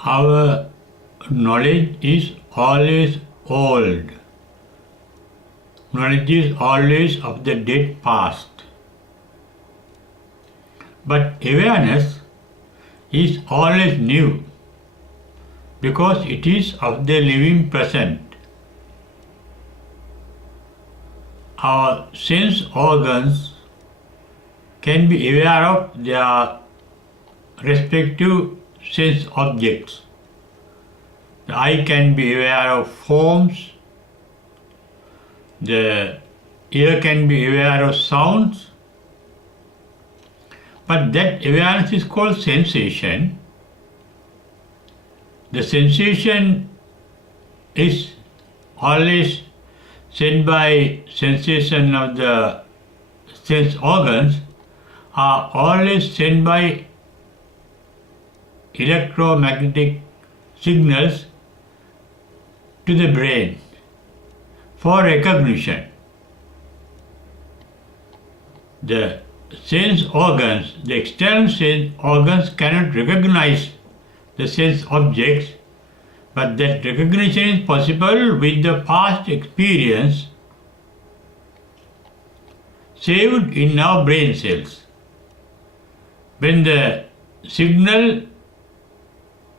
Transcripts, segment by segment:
Our knowledge is always old. Knowledge is always of the dead past. But awareness is always new because it is of the living present. Our sense organs can be aware of their respective sense objects. The eye can be aware of forms, the ear can be aware of sounds, but that awareness is called sensation. The sensation is always sent by sensation of the sense organs, are always sent by electromagnetic signals to the brain for recognition. The sense organs, the external sense organs cannot recognize the sense objects, but that recognition is possible with the past experience saved in our brain cells. When the signal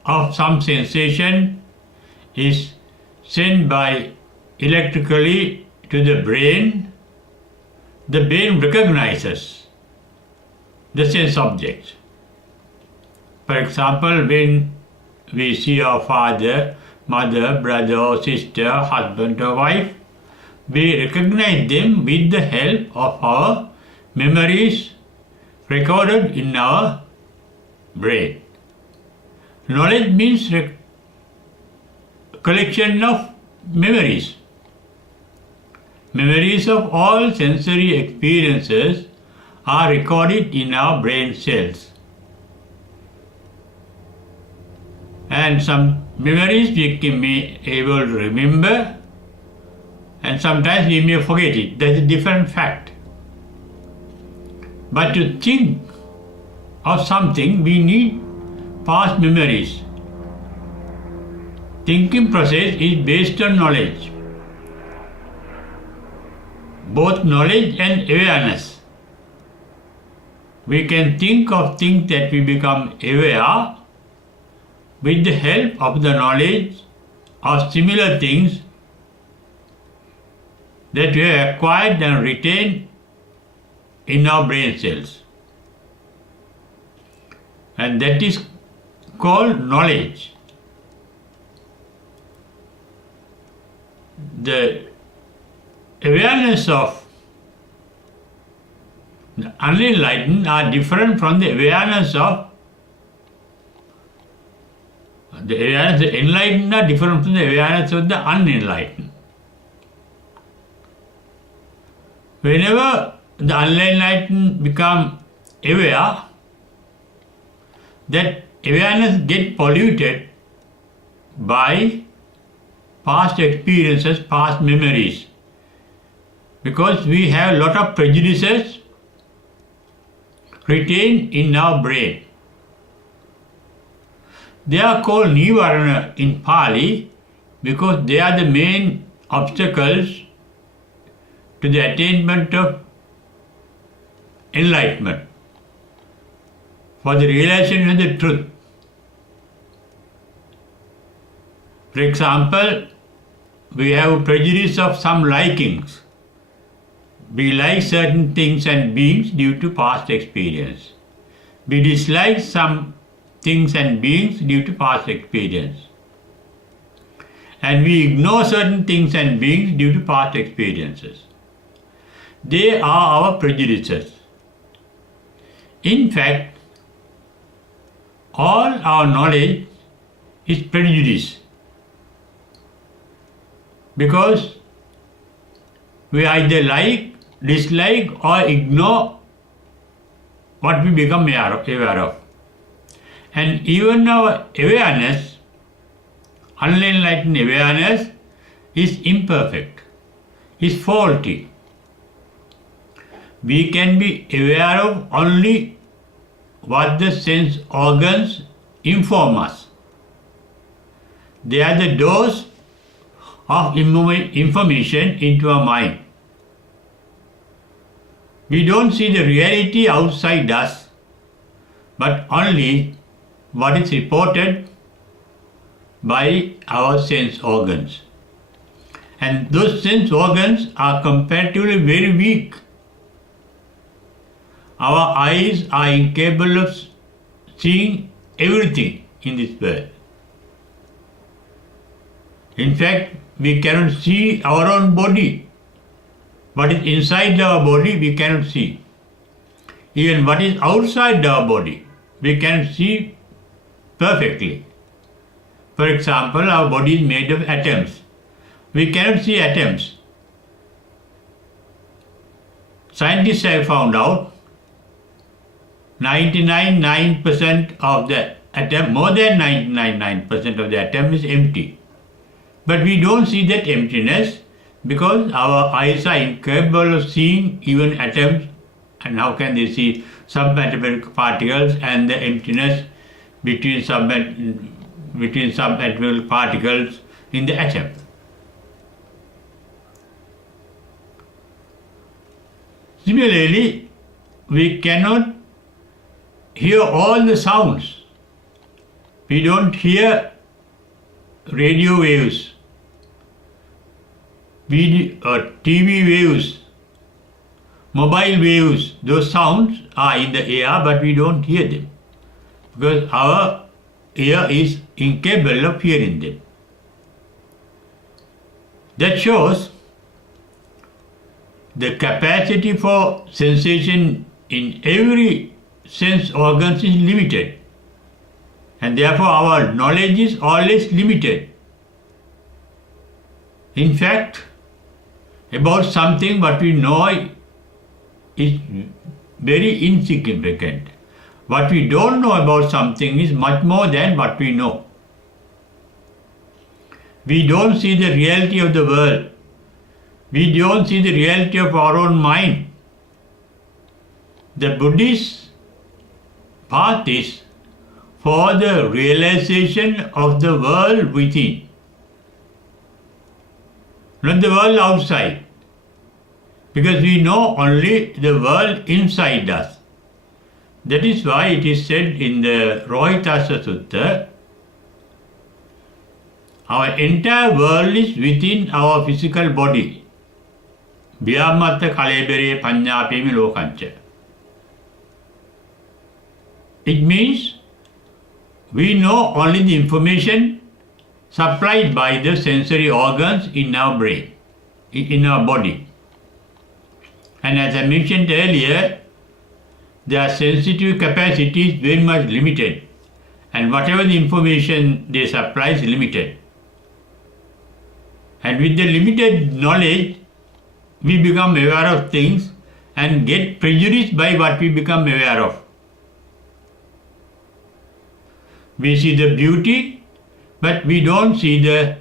of some sensation is sent by electrically to the brain recognizes the sense objects. For example, when we see our father, mother, brother or sister, husband or wife, we recognize them with the help of our memories recorded in our brain. Knowledge means collection of memories. Memories of all sensory experiences are recorded in our brain cells. And some memories we can be able to remember, and sometimes we may forget it. That's a different fact. But to think of something, we need past memories. Thinking process is based on knowledge. Both knowledge and awareness. We can think of things that we become aware with the help of the knowledge of similar things that we have acquired and retained in our brain cells. And that is called knowledge. The awareness of the unenlightened are different from the awareness of the enlightened are different from the awareness of the unenlightened. Whenever the unenlightened become aware, that awareness gets polluted by past experiences, past memories, because we have a lot of prejudices retained in our brain. They are called Nivarana in Pali because they are the main obstacles to the attainment of enlightenment, for the realization of the truth. For example, we have prejudice of some likings. We like certain things and beings due to past experience. We dislike some things and beings due to past experience. And we ignore certain things and beings due to past experiences. They are our prejudices. In fact, all our knowledge is prejudice, because we either like, dislike or ignore what we become aware of. And even our awareness, unenlightened awareness, is imperfect, is faulty. We can be aware of only what the sense organs inform us. They are the doors of information into our mind. We don't see the reality outside us, but only what is reported by our sense organs. And those sense organs are comparatively very weak. Our eyes are incapable of seeing everything in this world. In fact, we cannot see our own body. What is inside our body, we cannot see. Even what is outside our body, we can see perfectly. For example, our body is made of atoms. We cannot see atoms. Scientists have found out 99.9% of the atom, more than 99.9% of the atom is empty. But we don't see that emptiness because our eyes are incapable of seeing even atoms, and how can they see subatomic particles and the emptiness between subatomic particles in the atom. Similarly, we cannot hear all the sounds. We don't hear radio waves, TV waves, mobile waves. Those sounds are in the air, but we don't hear them because our ear is incapable of hearing them. That shows the capacity for sensation in every sense organs is limited, and therefore our knowledge is always limited. In fact, about something what we know is very insignificant. What we don't know about something is much more than what we know. We don't see the reality of the world. We don't see the reality of our own mind. The Buddhist path is for the realization of the world within, not the world outside, because we know only the world inside us. That is why it is said in the Rohitassa Sutta, our entire world is within our physical body. Vyamatta kalebere panyapemi lokancha. It means we know only the information supplied by the sensory organs in our brain, in our body. And as I mentioned earlier, their sensitive capacity is very much limited, and whatever the information they supply is limited. And with the limited knowledge, we become aware of things and get prejudiced by what we become aware of. We see the beauty, but we don't see the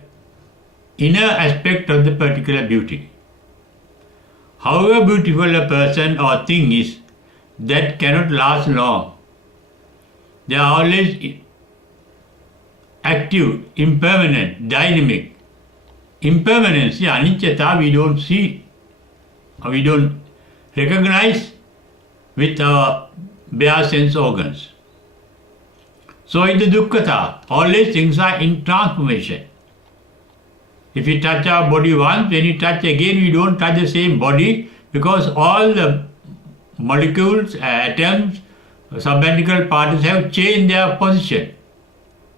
inner aspect of the particular beauty. However beautiful a person or thing is, that cannot last long. They are always active, impermanent, dynamic. Impermanence, anicchata, we don't see, we don't recognize with our bare sense organs. So in the dukkhata, always things are in transformation. If we touch our body once, when we touch again, we don't touch the same body because all the molecules, atoms, subatomic particles have changed their position.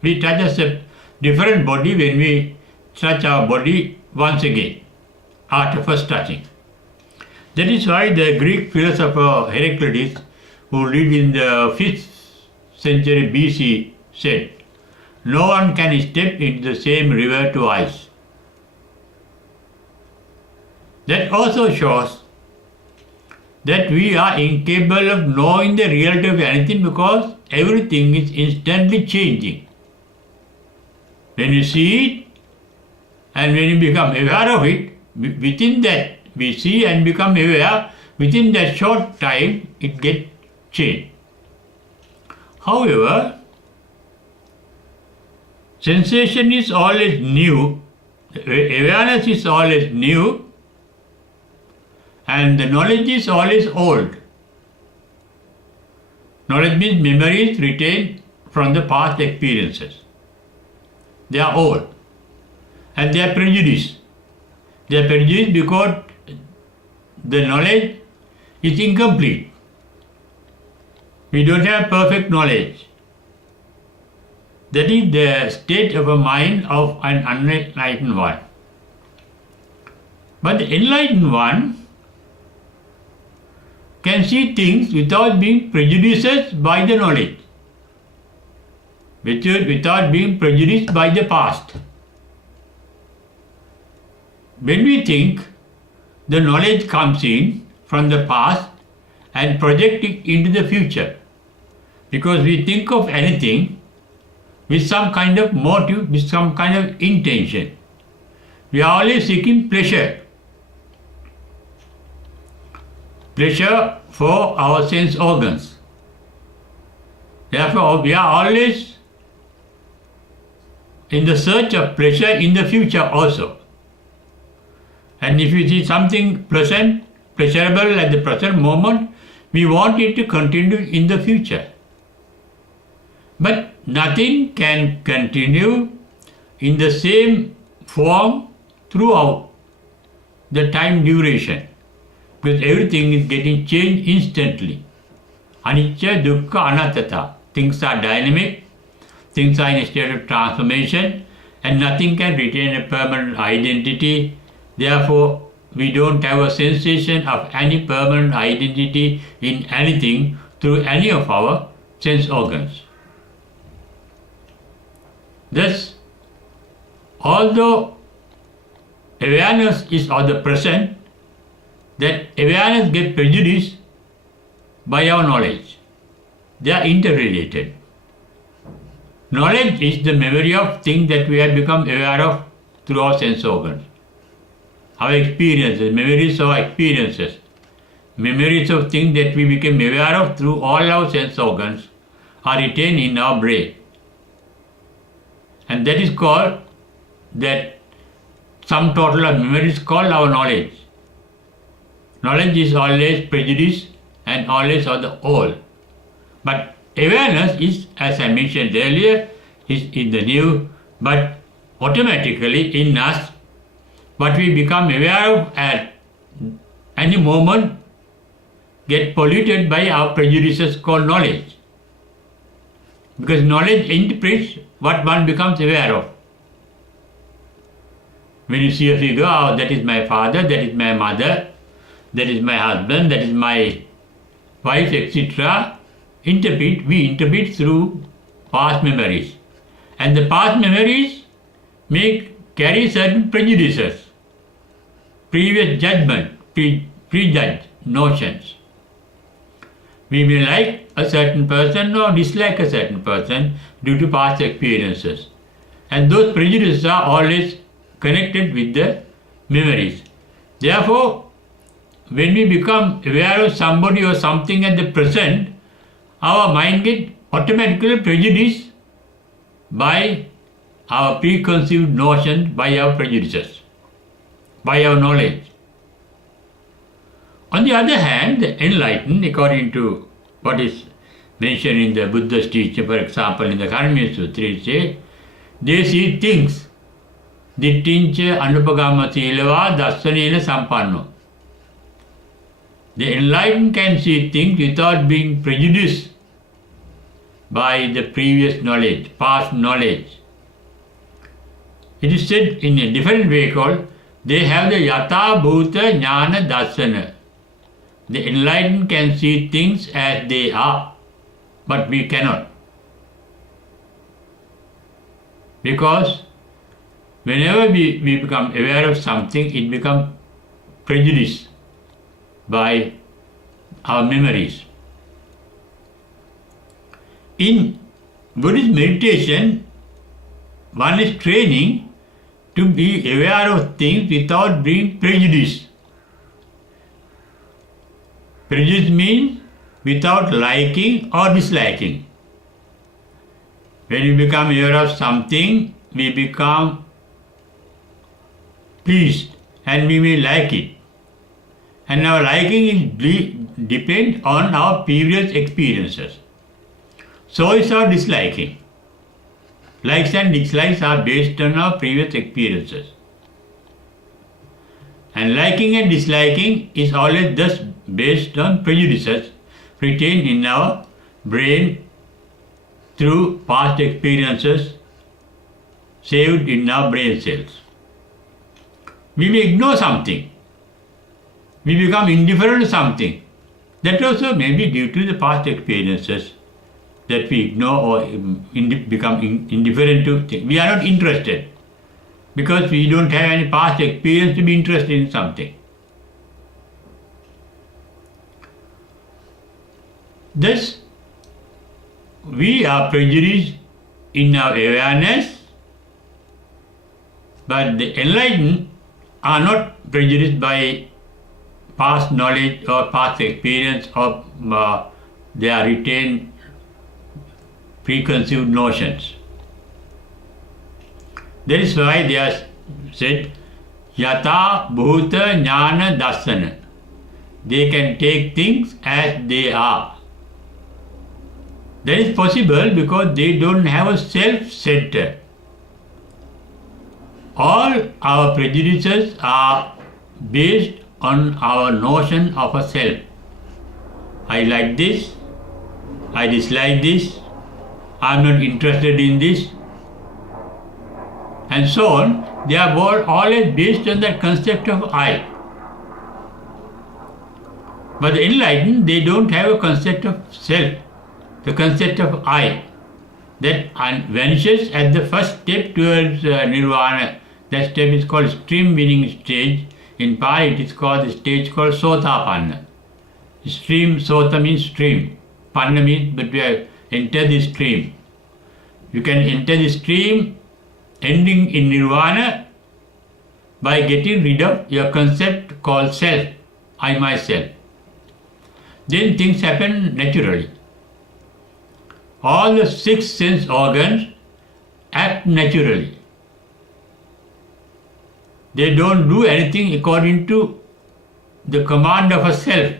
We touch a different body when we touch our body once again, after first touching. That is why the Greek philosopher Heraclitus, who lived in the 5th century BC, said, "No one can step into the same river twice." That also shows that we are incapable of knowing the reality of anything because everything is instantly changing. When you see it and when you become aware of it, within that we see and become aware, within that short time it gets changed. However, Sensation is always new, awareness is always new, and the knowledge is always old. Knowledge means memories retained from the past experiences. They are old and they are prejudiced. They are prejudiced because the knowledge is incomplete. We don't have perfect knowledge. That is the state of a mind of an unenlightened one. But the enlightened one can see things without being prejudiced by the knowledge, without being prejudiced by the past. When we think, the knowledge comes in from the past and project it into the future, because we think of anything with some kind of motive, with some kind of intention. We are always seeking pleasure. Pleasure for our sense organs. Therefore, we are always in the search of pleasure in the future also. And if we see something pleasant, pleasurable at the present moment, we want it to continue in the future. But nothing can continue in the same form throughout the time duration, because everything is getting changed instantly. Anicca, dukkha, anatta. Things are dynamic, things are in a state of transformation, and nothing can retain a permanent identity. Therefore, we don't have a sensation of any permanent identity in anything through any of our sense organs. Thus, although awareness is of the present, that awareness gets prejudiced by our knowledge. They are interrelated. Knowledge is the memory of things that we have become aware of through our sense organs. Our experiences, memories of experiences, memories of things that we became aware of through all our sense organs are retained in our brain. And that is called, that sum total of memories called our knowledge. Knowledge is always prejudiced and always of the old. But awareness is, as I mentioned earlier, is in the new, but automatically in us, what we become aware of at any moment get polluted by our prejudices called knowledge. Because knowledge interprets what one becomes aware of. When you see a figure, oh, that is my father, that is my mother, that is my husband, that is my wife, etc., we interpret through past memories. And the past memories carry certain prejudices, previous judgment, prejudged notions. We may like a certain person or dislike a certain person due to past experiences. And those prejudices are always connected with the memories. Therefore, when we become aware of somebody or something at the present, our mind gets automatically prejudiced by our preconceived notions, by our prejudices, by our knowledge. On the other hand, the enlightened, according to what is mentioned in the Buddha's teaching, for example, in the Karmya Sutra, it says, they see things. Dittincha anupagama silava dassanena sampanno. The enlightened can see things without being prejudiced by the previous knowledge, past knowledge. It is said in a different way called, they have the yatha bhuta jnana darsana. The enlightened can see things as they are, but we cannot. Because whenever we become aware of something, it becomes prejudiced by our memories. In Buddhist meditation, one is training to be aware of things without being prejudiced. Prejudice means without liking or disliking. When we become aware of something, we become pleased and we may like it. And our liking is depend on our previous experiences. So is our disliking. Likes and dislikes are based on our previous experiences. And liking and disliking is always thus based on prejudices retained in our brain through past experiences saved in our brain cells. We may ignore something. We become indifferent to something. That also may be due to the past experiences that we ignore or become indifferent to things. We are not interested because we don't have any past experience to be interested in something. Thus, we are prejudiced in our awareness, but the enlightened are not prejudiced by past knowledge or past experience or their retained preconceived notions. That is why they are said, Yata Bhuta Jnana Dassana. They can take things as they are. That is possible because they don't have a self-center. All our prejudices are based on our notion of a self. I like this, I dislike this, I am not interested in this, and so on. They are always based on the concept of I. But the enlightened, they don't have a concept of self, the concept of I, that vanishes at the first step towards nirvana. That step is called stream winning stage. In Pali it is called the stage called Sotapanna. Stream, Sota means stream. Panna means but we have entered the stream. You can enter the stream ending in nirvana by getting rid of your concept called self, I myself. Then things happen naturally. All the 6 sense organs act naturally. They don't do anything according to the command of a self,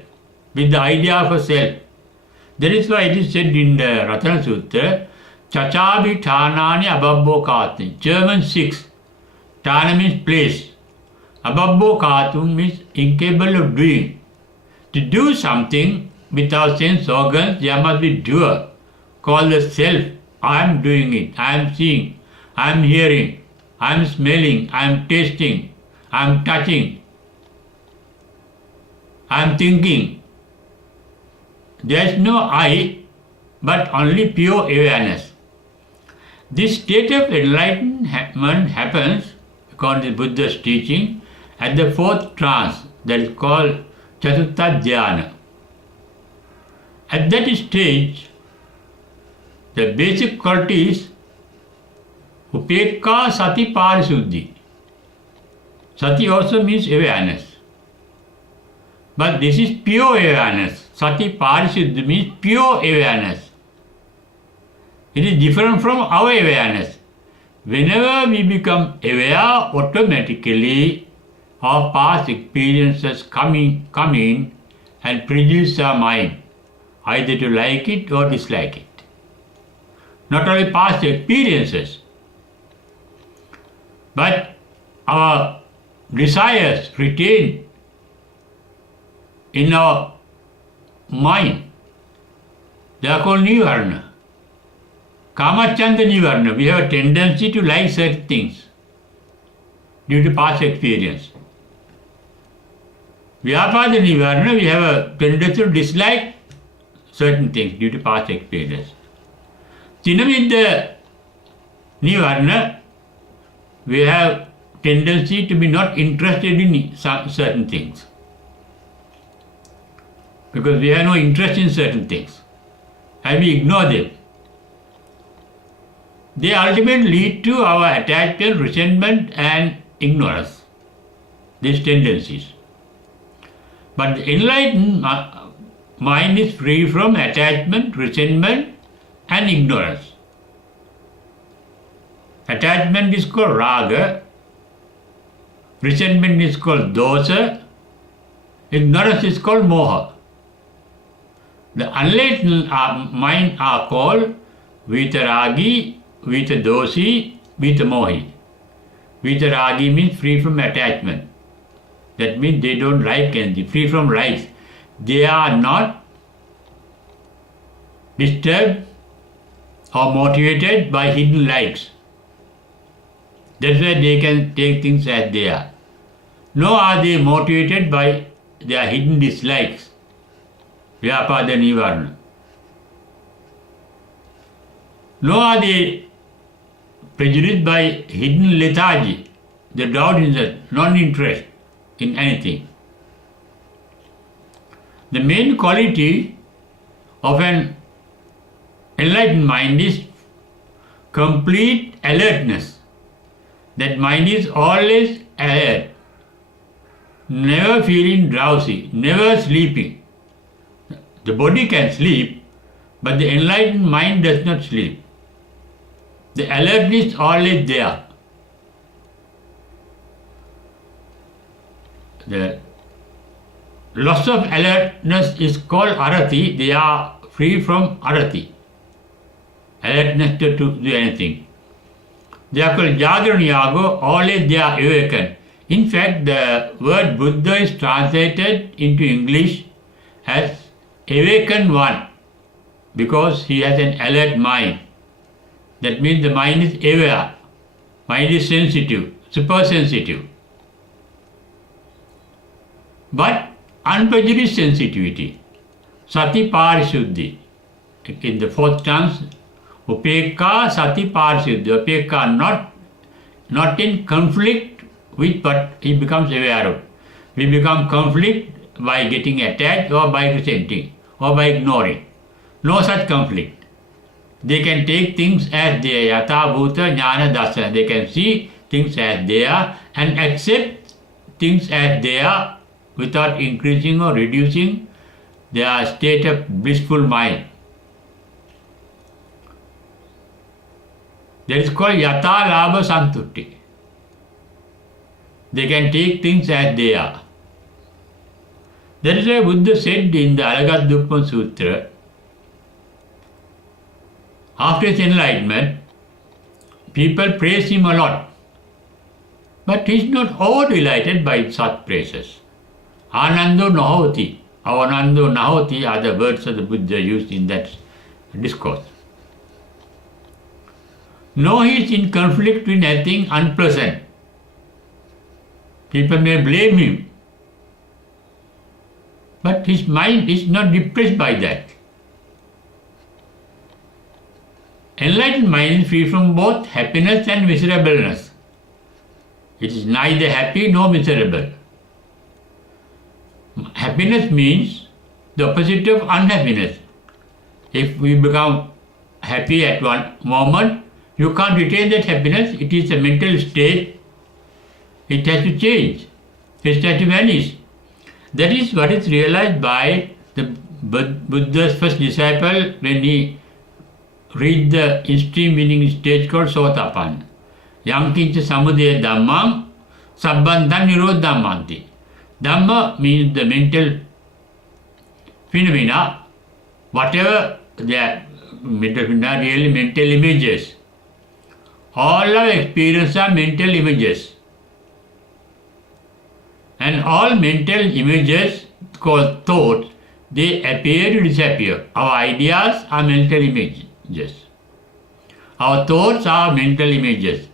with the idea of a self. That is why it is said in the Ratana Sutra, Chachabi Thanani Ababbo Katum. German 6. Thana means place. Ababbo Katum means incapable of doing. To do something without sense organs, there must be doer, called the self. I am doing it, I am seeing, I am hearing, I am smelling, I am tasting, I am touching, I am thinking. There is no I, but only pure awareness. This state of enlightenment happens, according to Buddha's teaching, at the 4th trance, that is called Chaturtha Dhyana. At that stage, the basic quality is Upekka Sati Parisuddhi. Sati also means awareness. But this is pure awareness. Sati Parisuddhi means pure awareness. It is different from our awareness. Whenever we become aware, automatically our past experiences come in and produce our mind, either to like it or dislike it. Not only past experiences, but our desires retained in our mind. They are called Nivarna. Kamachanda Nivarna. We have a tendency to like certain things due to past experience. Vyapada Nivarna, we have a tendency to dislike certain things due to past experience. Tinamidda Nivarna, we have tendency to be not interested in certain things because we have no interest in certain things and we ignore them. They ultimately lead to our attachment, resentment and ignorance, these tendencies. But the enlightened mind is free from attachment, resentment and ignorance. Attachment is called raga, resentment is called dosa, ignorance is called moha. The unenlightened mind are called vitaragi, vitadosi, vitamohi. Vitaragi means free from attachment. That means they don't like anything, free from likes. They are not disturbed or motivated by hidden likes. That's why they can take things as they are. Nor are they motivated by their hidden dislikes. Vyapada Nivarna. Nor are they prejudiced by hidden lethargy, the doubt in the non-interest in anything. The main quality of an enlightened mind is complete alertness. That mind is always alert, never feeling drowsy, never sleeping. The body can sleep, but the enlightened mind does not sleep. The alertness is always there. The loss of alertness is called arati. They are free from arati, alertness to do anything. They are called Jagraniyago, always they are awakened. In fact, the word Buddha is translated into English as awakened one because he has an alert mind. That means the mind is aware, mind is sensitive, super sensitive. But unprejudiced sensitivity, sati parisuddhi. In the fourth chance, upekka sati parisuddhi. Upekka not in conflict with what he becomes aware of. We become conflict by getting attached or by resenting or by ignoring. No such conflict. They can take things as they are, yatha bhuta jnana dasana. They can see things as they are and accept things as they are without increasing or reducing their state of blissful mind. That is called yatha labha santutti. They can take things as they are. That is why Buddha said in the Alagadduppam Sutra, after his enlightenment, people praise him a lot. But he is not over-delighted by such praises. Anando nahoti, avanando nahoti are the words of the Buddha used in that discourse. No, he is in conflict with anything unpleasant. People may blame him, but his mind is not depressed by that. Enlightened mind is free from both happiness and miserableness. It is neither happy nor miserable. Happiness means the opposite of unhappiness. If we become happy at one moment, you can't retain that happiness. It is a mental state. It has to change. It has to vanish. That is what is realized by the Buddha's first disciple when he reached the extreme winning stage called Sotapanna. Yam kincha samudaya dhammam sabbandhan nirodhammanti. Dhamma means the mental phenomena, whatever the mental phenomena, really mental images. All our experiences are mental images. And all mental images called thoughts, they appear to disappear. Our ideas are mental images. Our thoughts are mental images.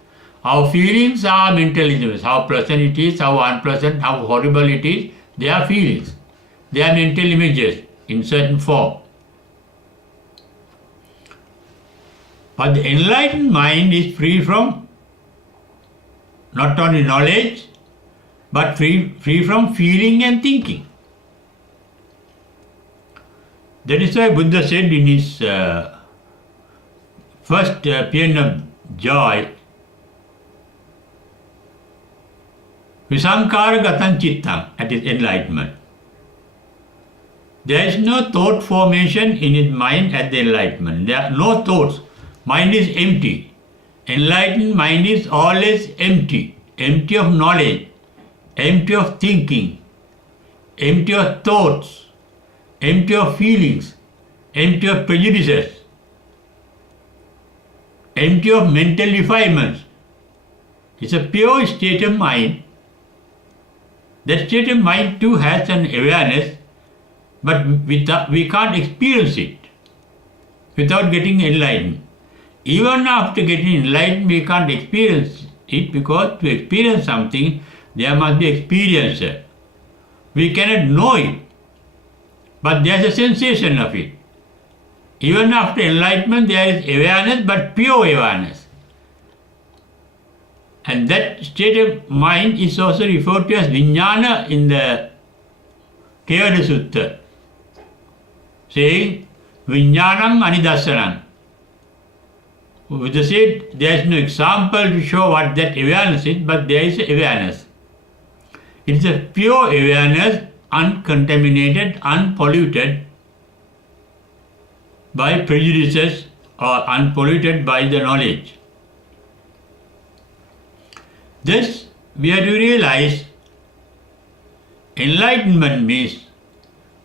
Our feelings are mental images. How pleasant it is, how unpleasant, how horrible it is, they are feelings. They are mental images in certain form. But the enlightened mind is free from not only knowledge, but free from feeling and thinking. That is why Buddha said in his first paean of joy, Visankara gatan chittam, at his enlightenment. There is no thought formation in his mind at the enlightenment. There are no thoughts. Mind is empty. Enlightened mind is always empty, empty of knowledge, empty of thinking, empty of thoughts, empty of feelings, empty of prejudices, empty of mental defilements. It's a pure state of mind. That state of mind too has an awareness, but we can't experience it without getting enlightened. Even after getting enlightened, we can't experience it, because to experience something, there must be experiencer. We cannot know it, but there's a sensation of it. Even after enlightenment, there is awareness, but pure awareness. And that state of mind is also referred to as Vijnana in the Kevada Sutta, saying Vijnanam Anidassanam. With the said, there is no example to show what that awareness is, but there is awareness. It is a pure awareness, uncontaminated, unpolluted by prejudices or unpolluted by the knowledge. Thus, we have to realize enlightenment means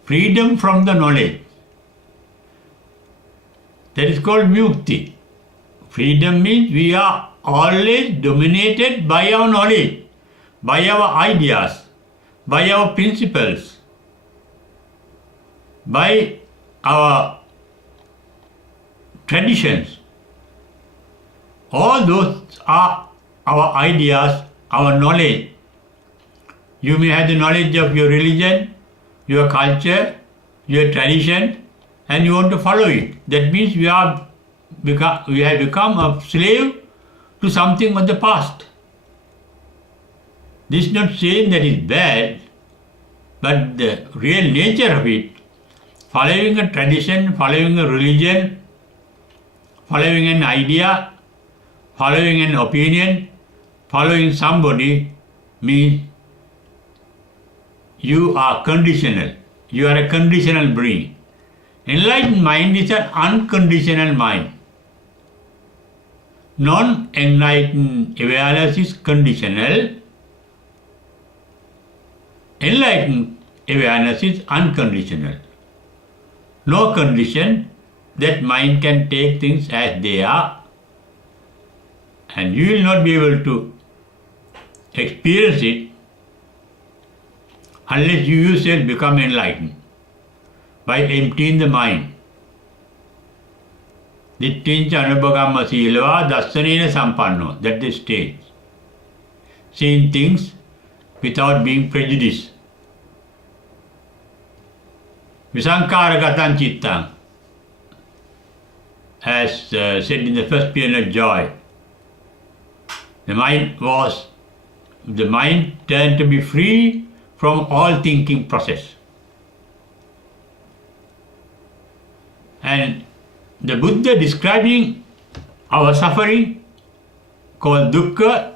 freedom from the knowledge. That is called mukti. Freedom means we are always dominated by our knowledge, by our ideas, by our principles, by our traditions. All those are our ideas, our knowledge. You may have the knowledge of your religion, your culture, your tradition, and you want to follow it. That means we have become a slave to something of the past. This is not saying that it's bad, but the real nature of it, following a tradition, following a religion, following an idea, following an opinion, following somebody, means you are conditional. You are a conditional being. Enlightened mind is an unconditional mind. Non-enlightened awareness is conditional. Enlightened awareness is unconditional. No condition, that mind can take things as they are, and you will not be able to experience it unless you yourself become enlightened by emptying the mind. Dittincha anubhagamma silava dassanena sampanno. That's the stage. Seeing things without being prejudiced. Visankaragatan chittang, as said in the first paean of joy. The mind turned to be free from all thinking process. And the Buddha, describing our suffering called dukkha,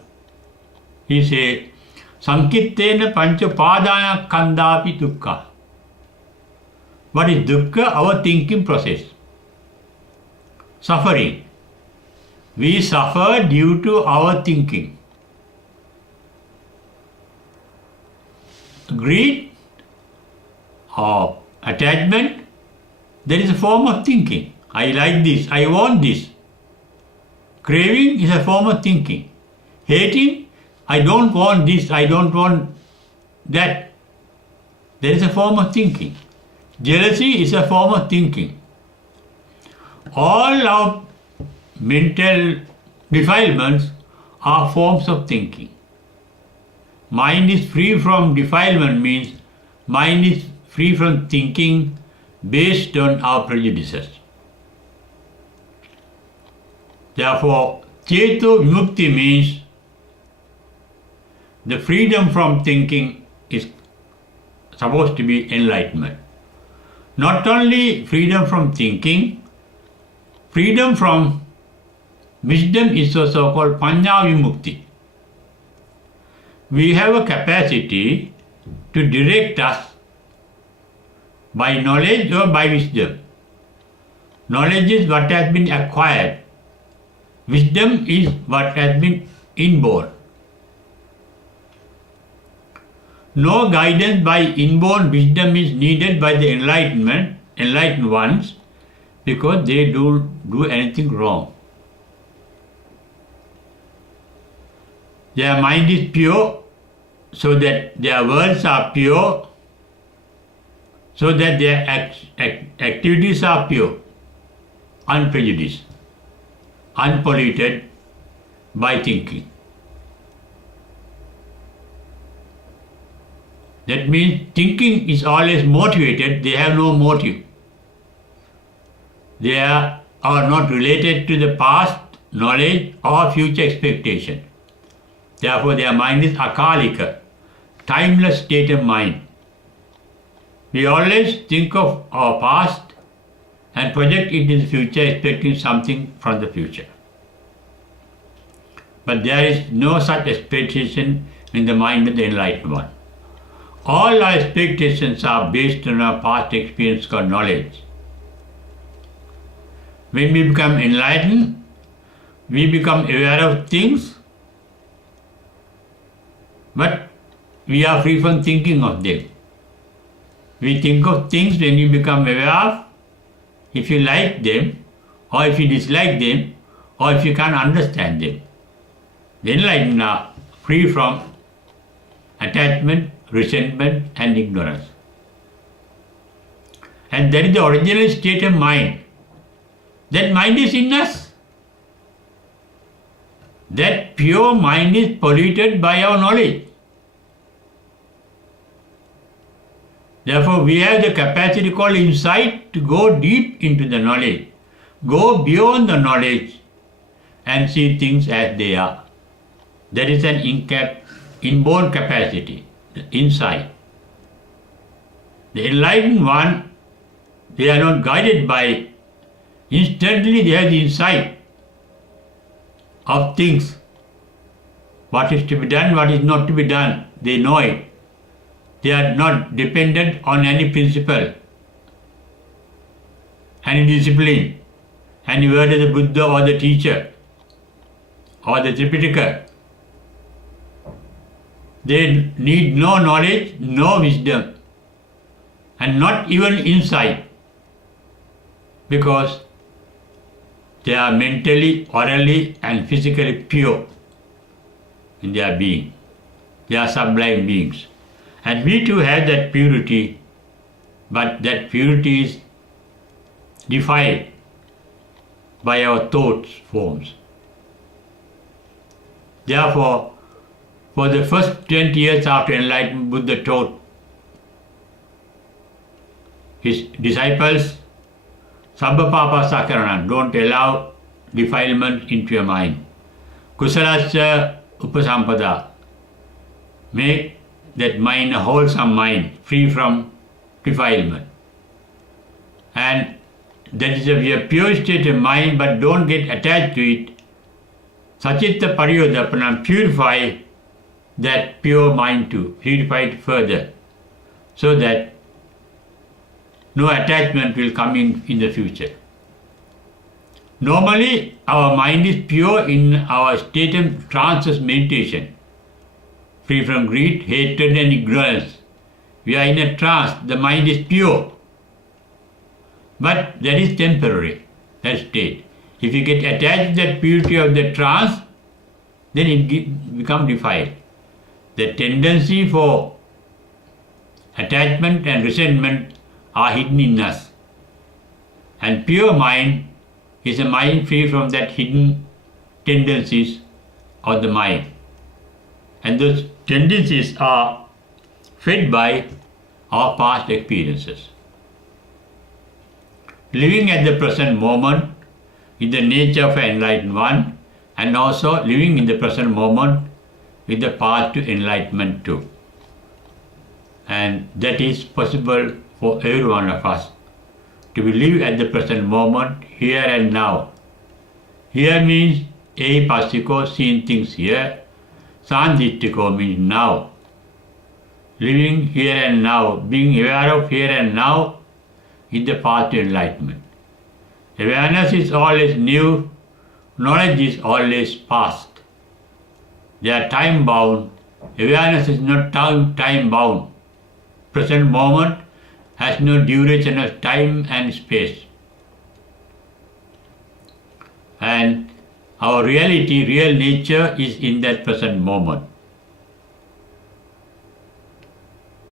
he said, Sankittena pancha padana kandapi dukkha. What is dukkha? Our thinking process. Suffering. We suffer due to our thinking. Greed or attachment, there is a form of thinking. I like this, I want this. Craving is a form of thinking. Hating, I don't want this, I don't want that. There is a form of thinking. Jealousy is a form of thinking. All our mental defilements are forms of thinking. Mind is free from defilement means mind is free from thinking based on our prejudices. Therefore, Cheto Vimukti means the freedom from thinking is supposed to be enlightenment. Not only freedom from thinking, freedom from wisdom is also called Panya Vimukti. We have a capacity to direct us by knowledge or by wisdom. Knowledge is what has been acquired. Wisdom is what has been inborn. No guidance by inborn wisdom is needed by the enlightened ones, because they don't do anything wrong. Their mind is pure, so that their words are pure, so that their activities are pure, unprejudiced, unpolluted by thinking. That means thinking is always motivated, they have no motive. They are not related to the past knowledge or future expectation. Therefore, their mind is akalika, timeless state of mind. We always think of our past and project it in the future, expecting something from the future. But there is no such expectation in the mind of the enlightened one. All our expectations are based on our past experience or knowledge. When we become enlightened, we become aware of things, but we are free from thinking of them. We think of things when you become aware of, if you like them, or if you dislike them, or if you can't understand them. The enlightened are free from attachment, resentment and ignorance. And that is the original state of mind. That mind is in us. That pure mind is polluted by our knowledge. Therefore, we have the capacity called insight to go deep into the knowledge, go beyond the knowledge and see things as they are. That is an inborn capacity, the insight. The enlightened one, they are not guided by, instantly they have the insight of things, what is to be done, what is not to be done, they know it. They are not dependent on any principle, any discipline, any word of the Buddha or the teacher or the Tripitaka. They need no knowledge, no wisdom, and not even insight, because they are mentally, orally and physically pure in their being. They are sublime beings. And we too have that purity, but that purity is defiled by our thoughts forms. Therefore, for the first 20 years after enlightenment, Buddha taught his disciples, Sabba Papa Sakarana, don't allow defilement into your mind. Kusalasya Upasampada, make that mind a wholesome mind, free from defilement. And that is a pure state of mind, but don't get attached to it. Sachitta Pariyodapanam, purify that pure mind too, purify it further, so that no attachment will come in the future. Normally, our mind is pure in our state of trance meditation, free from greed, hatred and ignorance. We are in a trance, the mind is pure. But that is temporary, that state. If you get attached to that purity of the trance, then it becomes defiled. The tendency for attachment and resentment are hidden in us. And pure mind is a mind free from that hidden tendencies of the mind. And those tendencies are fed by our past experiences. Living at the present moment is the nature of an enlightened one, and also living in the present moment with the path to enlightenment too. And that is possible for every one of us, to live at the present moment, here and now. Here means ehipassiko, seeing things here. Sanditiko means now. Living here and now, being aware of here and now is the path to enlightenment. Awareness is always new, Knowledge is always past. They are time bound. Awareness is not time bound. Present moment has no duration of time and space. And our reality, real nature is in that present moment.